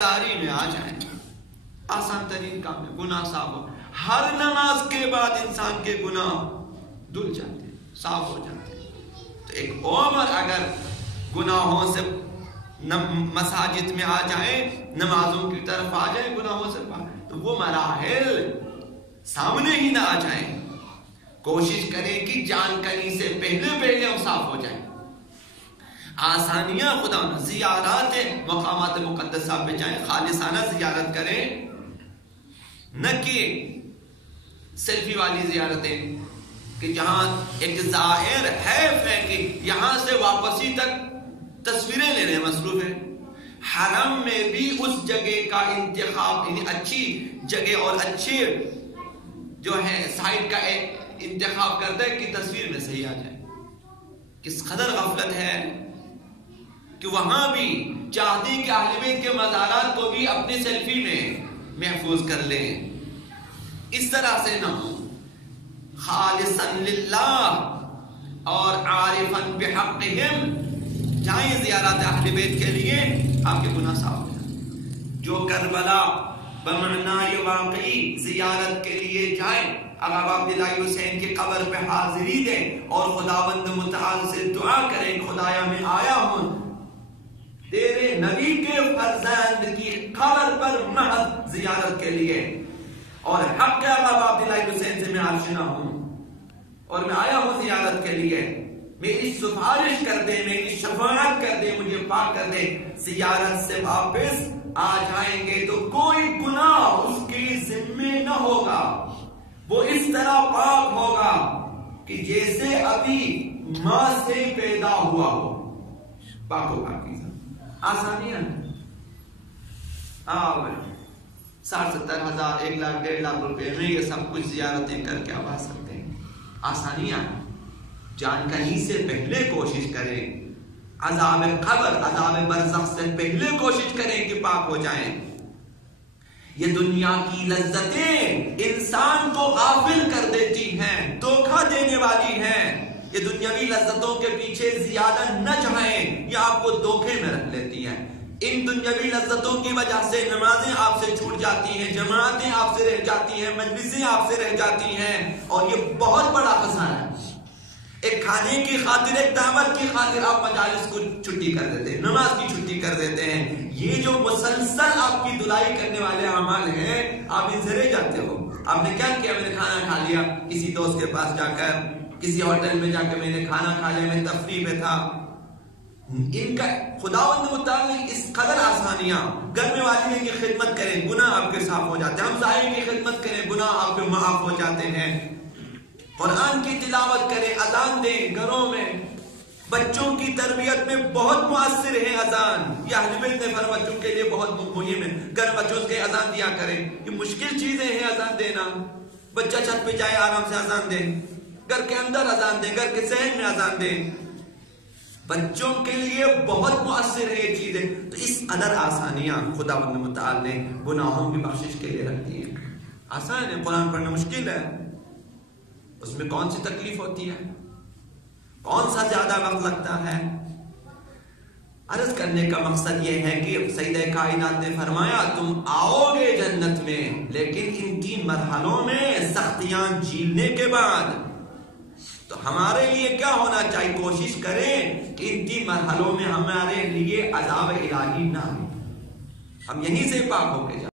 داری میں آ جائیں، آسان ترین کام ہے، گناہ صاف ہو۔ ہر نماز کے بعد انسان کے گناہ دھل جاتے ہیں، صاف ہو جاتے ہیں۔ تو ایک عمر اگر گناہوں سے مساجد میں آ جائیں، نمازوں کی طرف آ جائیں گناہوں سے تو وہ مراحل سامنے ہی نہ آ جائیں۔ کوشش کریں کہ جان کنی سے پہلے ہم صاف ہو جائیں۔ آسانیاں خدا زیارات مقامات مقدسہ پہ جائیں، خالصانہ زیارت کریں، نہ کہ سیلفی والی زیارتیں کہ جہاں ایک ظاہر ہے کہ یہاں سے واپسی تک تصویریں لینے مصروف ہے۔ حرم میں بھی اس جگہ کا انتخاب، یعنی اچھی جگہ اور اچھے جو ہے سائٹ کا انتخاب کرتا ہے کہ تصویر میں صحیح آ جائے۔ کس قدر غفلت ہے کہ وہاں بھی چاہتے ہیں کہ اہل بیت کے مزارات کو بھی اپنی سیلفی میں محفوظ کر لیں۔ اس طرح سے نہ ہو، خالصاً للہ اور عارفاً بحقہم جائیں زیارت اہل بیت کے لیے، آپ کے گناہ صاف ہو جائیں۔ جو کربلا بمعنی واقعی زیارت کے لیے جائیں، آقا عبداللہ حسین کی قبر پہ حاضری دیں اور خداوند متعال سے دعا کریں، خدایا میں آیا ہوں تیرے نبی کے فرزند کی قبر پر محض زیارت کے لیے، اور حق آقا عبداللہ حسین سے میں آشنا ہوں اور میں آیا ہوں زیارت کے لیے، میری سفارش کر دے، میری شفاعت کر دے، مجھے پاک کر دے۔ زیارت سے واپس آ جائیں گے تو کوئی گناہ اس کے ذمے نہ ہوگا، وہ اس طرح پاک ہوگا کہ جیسے ابھی ماں سے پیدا ہوا ہو، پاک ہوگا۔ آسانیاں 60-70 ہزار 1 لاکھ 1.5 لاکھ روپے میں یہ سب کچھ زیارتیں کر کے آ سکتے ہیں۔ آسانیاں جان کنی سے پہلے کوشش کریں، عذاب قبر عذاب برزخ سے پہلے کوشش کریں کہ پاک ہو جائیں۔ یہ دنیا کی لذتیں انسان کو غافل کر دیتی ہیں، دھوکہ دینے والی ہیں۔ یہ دنیاوی لذتوں کے پیچھے زیادہ نہ جائیں، یہ آپ کو دھوکے میں رکھ لیتی ہیں۔ ان دنیاوی لذتوں کی وجہ سے نمازیں آپ سے چھوٹ جاتی ہیں، جماعتیں آپ سے رہ جاتی ہیں، مجلسیں آپ سے رہ جاتی ہیں، اور یہ بہت بڑا خسارہ ہے۔ ایک کھانے کی خاطر، ایک دعوت کی خاطر آپ مجالس کو چھٹی کر دیتے ہیں، نماز کی چھٹی کر دیتے ہیں۔ یہ جو مسلسل آپ کی دلائی کرنے والے اعمال ہیں، آپ ان سے رہ جاتے ہو۔ آپ نے کیا کیا؟ میں نے کھانا کھا لیا، کسی دوست کے پاس جا کر، کسی ہوٹل میں جا کے میں نے کھانا کھا لیا، میں تفریح میں تھا۔ ان کا خداوند مطابق اس قدر آسانیاں، گھر میں والدین کی خدمت کریں، گناہ آپ کے صاف ہو جاتے ہیں، ہمسائے کی خدمت کریں، گناہ آپ کے معاف ہو جاتے ہیں، قرآن کی تلاوت کریں، اذان دیں گھروں میں، بچوں کی تربیت میں بہت مؤثر ہے اذان۔ یہ اہل بیت نے فرمایا بچوں کے لیے بہت مہم ہے، گھر بچوں سے اذان دیا کریں۔ یہ مشکل چیزیں ہیں اذان دینا، بچہ چھت پہ جائے آرام سے اذان دیں، گھر کے اندر اذان دیں، گھر کے صحن میں اذان دیں، بچوں کے لیے بہت مؤثر ہے یہ چیزیں۔ تو اس قدر آسانیاں خداوند متعال نے گناہوں کی بخشش کے لیے رکھ دی ہیں۔ آسان ہے، قرآن پڑھنا مشکل ہے، اس میں کون سی تکلیف ہوتی ہے، کون سا زیادہ وقت لگتا ہے؟ عرض کرنے کا مقصد یہ ہے کہ سیدہ کائنات نے فرمایا تم آؤ گے جنت میں، لیکن ان 3 مرحلوں میں سختیاں جھیلنے کے بعد۔ تو ہمارے لیے کیا ہونا چاہیے؟ کوشش کریں کہ ان 3 مرحلوں میں ہمارے لیے عذاب الہی نہ ہو، ہم یہیں سے پاک ہو کے جائیں۔